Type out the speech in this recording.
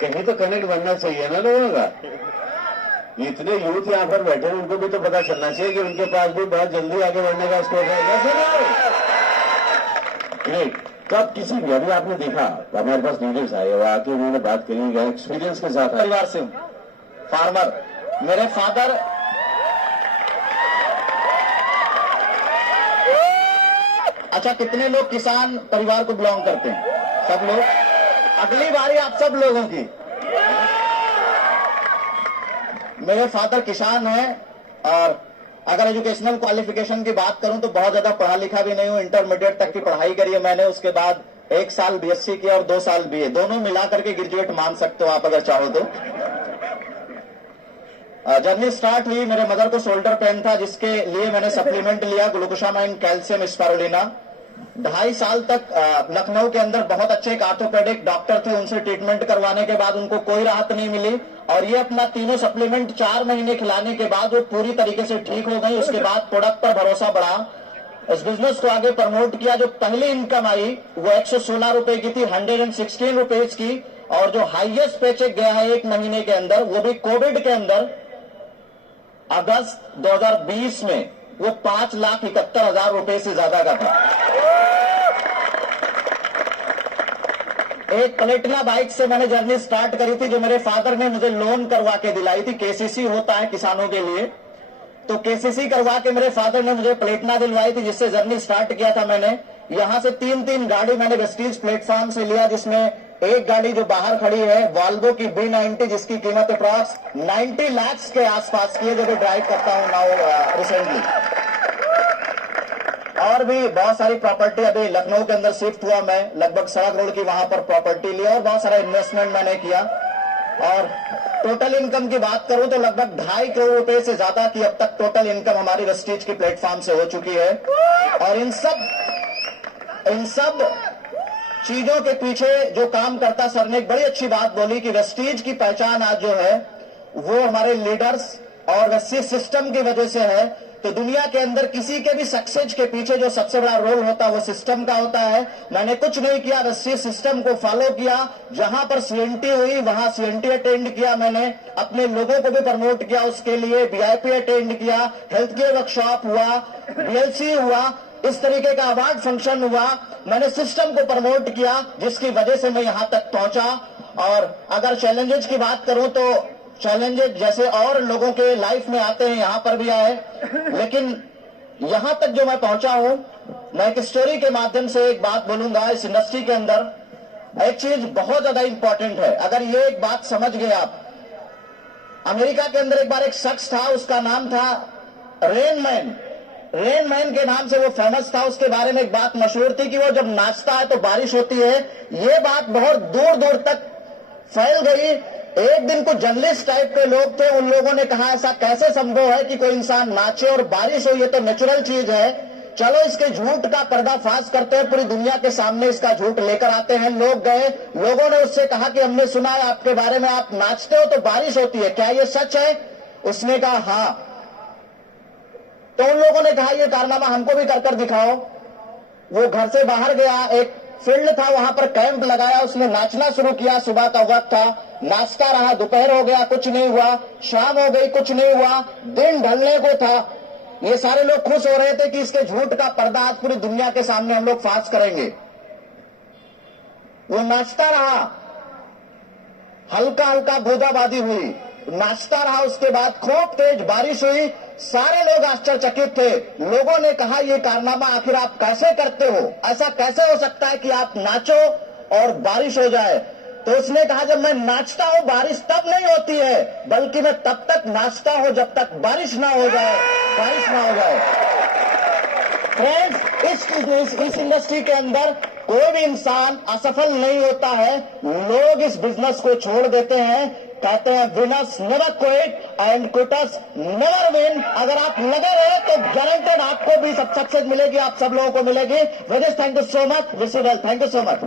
कहीं तो कनेक्ट बनना चाहिए ना लोगों का। इतने यूथ यहाँ पर बैठे हैं, उनको भी तो पता चलना चाहिए कि उनके पास भी बहुत जल्दी आगे बढ़ने का स्कोप है। ग्रेट। तो अब किसी भी, अभी आपने देखा हमारे पास लीडर्स आए और आके उन्होंने बात करी एक्सपीरियंस के साथ। परिवार से फार्मर, मेरे फादर अच्छा, कितने लोग किसान परिवार को बिलोंग करते हैं? सब लोग। अगली बारी आप सब लोगों की। मेरे फादर किसान हैं और अगर एजुकेशनल क्वालिफिकेशन की बात करूं तो बहुत ज्यादा पढ़ा लिखा भी नहीं हूं। इंटरमीडिएट तक की पढ़ाई करी है मैंने, उसके बाद 1 साल बीएससी किया और 2 साल बीए, दोनों मिला करके ग्रेजुएट मान सकते हो आप अगर चाहो तो। जर्नी स्टार्ट हुई, मेरे मदर को शोल्डर पेन था जिसके लिए मैंने सप्लीमेंट लिया ग्लूकोसामाइन कैल्शियम स्पारुलिना। 2.5 साल तक लखनऊ के अंदर बहुत अच्छे एक ऑर्थोपेडिक डॉक्टर थे, उनसे ट्रीटमेंट करवाने के बाद उनको कोई राहत नहीं मिली और ये अपना तीनों सप्लीमेंट 4 महीने खिलाने के बाद वो पूरी तरीके से ठीक हो गई। उसके बाद प्रोडक्ट पर भरोसा बढ़ा, इस बिजनेस को आगे प्रमोट किया। जो पहली इनकम आई वो 116 रुपए की थी, 116 रुपीज की, और जो हाईएस्ट पेचेक गया है 1 महीने के अंदर, वो भी कोविड के अंदर अगस्त 2020 में, वो 5,71,000 रुपए से ज्यादा का था। एक प्लेटिना बाइक से मैंने जर्नी स्टार्ट करी थी जो मेरे फादर ने मुझे लोन करवा के दिलाई थी। केसीसी होता है किसानों के लिए, तो केसीसी करवा के मेरे फादर ने मुझे प्लेटिना दिलवाई थी जिससे जर्नी स्टार्ट किया था मैंने। यहां से 3 गाड़ी मैंने वेस्टीज प्लेटफॉर्म से लिया, जिसमें एक गाड़ी जो बाहर खड़ी है वॉल्वो की B90 जिसकी कीमत अप्रॉक्स 90 लाख के आसपास की है, जो भी ड्राइव करता हूं नाउ रिसेंटली। और भी बहुत सारी प्रॉपर्टी, अभी लखनऊ के अंदर शिफ्ट हुआ मैं, लगभग 1.25 करोड़ की वहां पर प्रॉपर्टी ली और बहुत सारा इन्वेस्टमेंट मैंने किया। और टोटल इनकम की बात करूं तो लगभग 2.5 करोड़ रुपए से ज्यादा की अब तक टोटल इनकम हमारी वेस्टीज की प्लेटफॉर्म से हो चुकी है। और इन सब चीजों के पीछे जो काम करता, सर ने एक बड़ी अच्छी बात बोली कि वेस्टीज की पहचान आज जो है वो हमारे लीडर्स और वेस्टीज सिस्टम की वजह से है। तो दुनिया के अंदर किसी के भी सक्सेस के पीछे जो सबसे बड़ा रोल होता है वो सिस्टम का होता है। मैंने कुछ नहीं किया, वेस्टीज सिस्टम को फॉलो किया। जहां पर सीएनटी हुई वहां सीएनटी अटेंड किया, मैंने अपने लोगों को भी प्रमोट किया, उसके लिए वीआईपी अटेंड किया, हेल्थ केयर वर्कशॉप हुआ, बीएलसी हुआ, इस तरीके का अवार्ड फंक्शन हुआ। मैंने सिस्टम को प्रमोट किया जिसकी वजह से मैं यहां तक पहुंचा। और अगर चैलेंजेस की बात करूं तो चैलेंजेस जैसे और लोगों के लाइफ में आते हैं, यहां पर भी आए, लेकिन यहां तक जो मैं पहुंचा हूं, मैं एक स्टोरी के माध्यम से एक बात बोलूंगा। इस इंडस्ट्री के अंदर एक चीज बहुत ज्यादा इंपॉर्टेंट है, अगर ये एक बात समझ गए आप। अमेरिका के अंदर एक बार एक शख्स था, उसका नाम था रेन मैन। रेन मैन के नाम से वो फेमस था। उसके बारे में एक बात मशहूर थी कि वो जब नाचता है तो बारिश होती है। ये बात बहुत दूर दूर तक फैल गई। एक दिन कुछ जर्नलिस्ट टाइप के लोग थे, उन लोगों ने कहा ऐसा कैसे संभव है कि कोई इंसान नाचे और बारिश हो, ये तो नेचुरल चीज है, चलो इसके झूठ का पर्दाफाश करते हैं, पूरी दुनिया के सामने इसका झूठ लेकर आते हैं। लोग गए, लोगों ने उससे कहा कि हमने सुना है आपके बारे में, आप नाचते हो तो बारिश होती है, क्या ये सच है? उसने कहा हाँ। तो उन लोगों ने कहा ये कारनामा हमको भी कर दिखाओ। वो घर से बाहर गया, एक फील्ड था वहां पर कैंप लगाया, उसने नाचना शुरू किया। सुबह का वक्त था, नाचता रहा, दोपहर हो गया कुछ नहीं हुआ, शाम हो गई कुछ नहीं हुआ, दिन ढलने को था। ये सारे लोग खुश हो रहे थे कि इसके झूठ का पर्दा आज पूरी दुनिया के सामने हम लोग फाश करेंगे। वो नाचता रहा, हल्का हल्का बूंदाबांदी हुई, नाचता रहा। उसके बाद खूब तेज बारिश हुई। सारे लोग आश्चर्यचकित थे। लोगों ने कहा ये कारनामा आखिर आप कैसे करते हो, ऐसा कैसे हो सकता है कि आप नाचो और बारिश हो जाए? तो उसने कहा जब मैं नाचता हूं बारिश तब नहीं होती है, बल्कि मैं तब तक नाचता हूं जब तक बारिश ना हो जाए, बारिश ना हो जाए। फ्रेंड्स, इस इंडस्ट्री के अंदर कोई भी इंसान असफल नहीं होता है। लोग इस बिजनेस को छोड़ देते हैं, कहते हैं winners never quit and quitters never win. अगर आप लगे रहे तो गारंटेड आपको भी सक्सेस मिलेगी, आप सब लोगों को मिलेगी। Very thank you so much, wish you well, thank you so much.